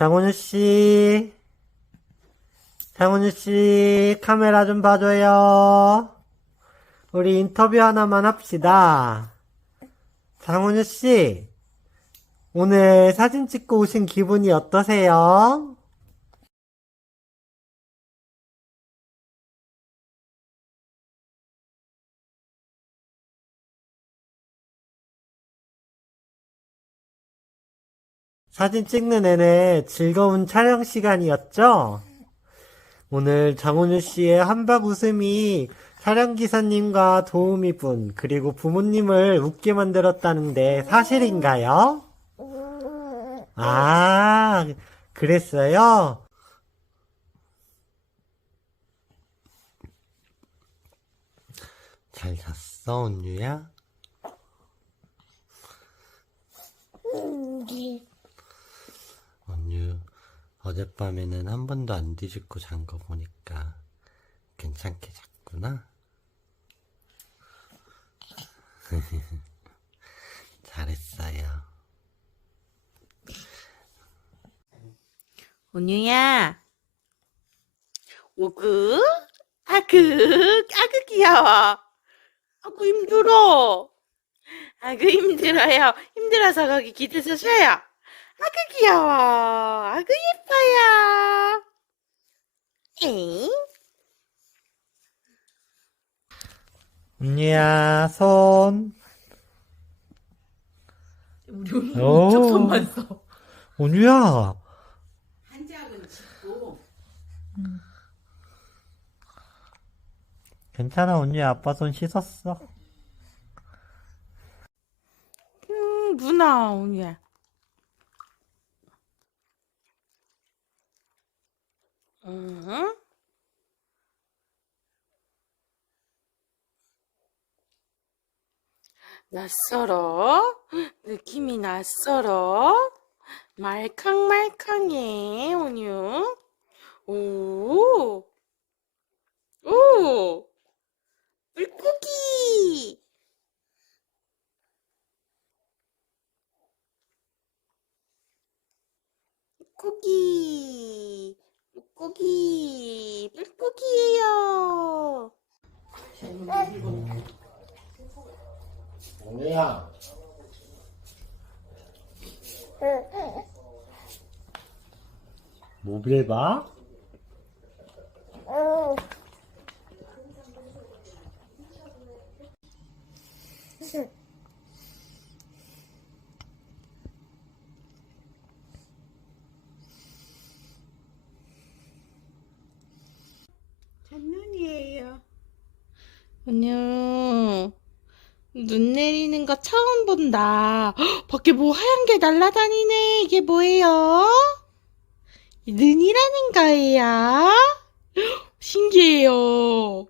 장훈유 씨, 장훈유 씨, 카메라 좀 봐줘요. 우리 인터뷰 하나만 합시다. 장훈유 씨, 오늘 사진 찍고 오신 기분이 어떠세요? 사진 찍는 내내 즐거운 촬영 시간이었죠? 오늘 장훈유 씨의 한박 웃음이 촬영 기사님과 도우미 분, 그리고 부모님을 웃게 만들었다는데 사실인가요? 아, 그랬어요? 잘 잤어, 온유야? 온유, 어젯밤에는 한 번도 안 뒤집고 잔 거 보니까 괜찮게 잤구나. 잘했어요. 온유야. 오그? 아그, 아그 귀여워. 아구 힘들어. 아그 힘들어요. 힘들어서 거기 기대서 쉬어요. 아그 귀여워. 아그 예뻐요. 에잉? 온유야, 손. 우리 오늘 오. 이쪽 손만 써. 한 짚고. 괜찮아, 온유야. 아빠 손 씻었어. 음, 문아, 온유야. 응? 낯설어? 느낌이 낯설어? 말캉말캉해, 온유. 오, 오, 물고기! 물고기, 물고기, 물고기예요. 온유야. 뭐를 봐? 잔눈이에요. 안녕. 눈 내리는 거 처음 본다. 헉, 밖에 뭐 하얀 게 날아다니네. 이게 뭐예요? 눈이라는 거예요. 헉, 신기해요.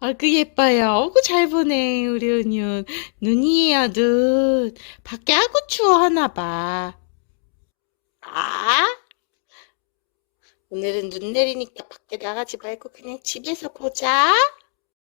아 그 예뻐요. 어구 잘 보네 우리 은윤. 눈이에요 눈. 밖에 아구 추워 하나 봐. 아? 오늘은 눈 내리니까 밖에 나가지 말고 그냥 집에서 보자.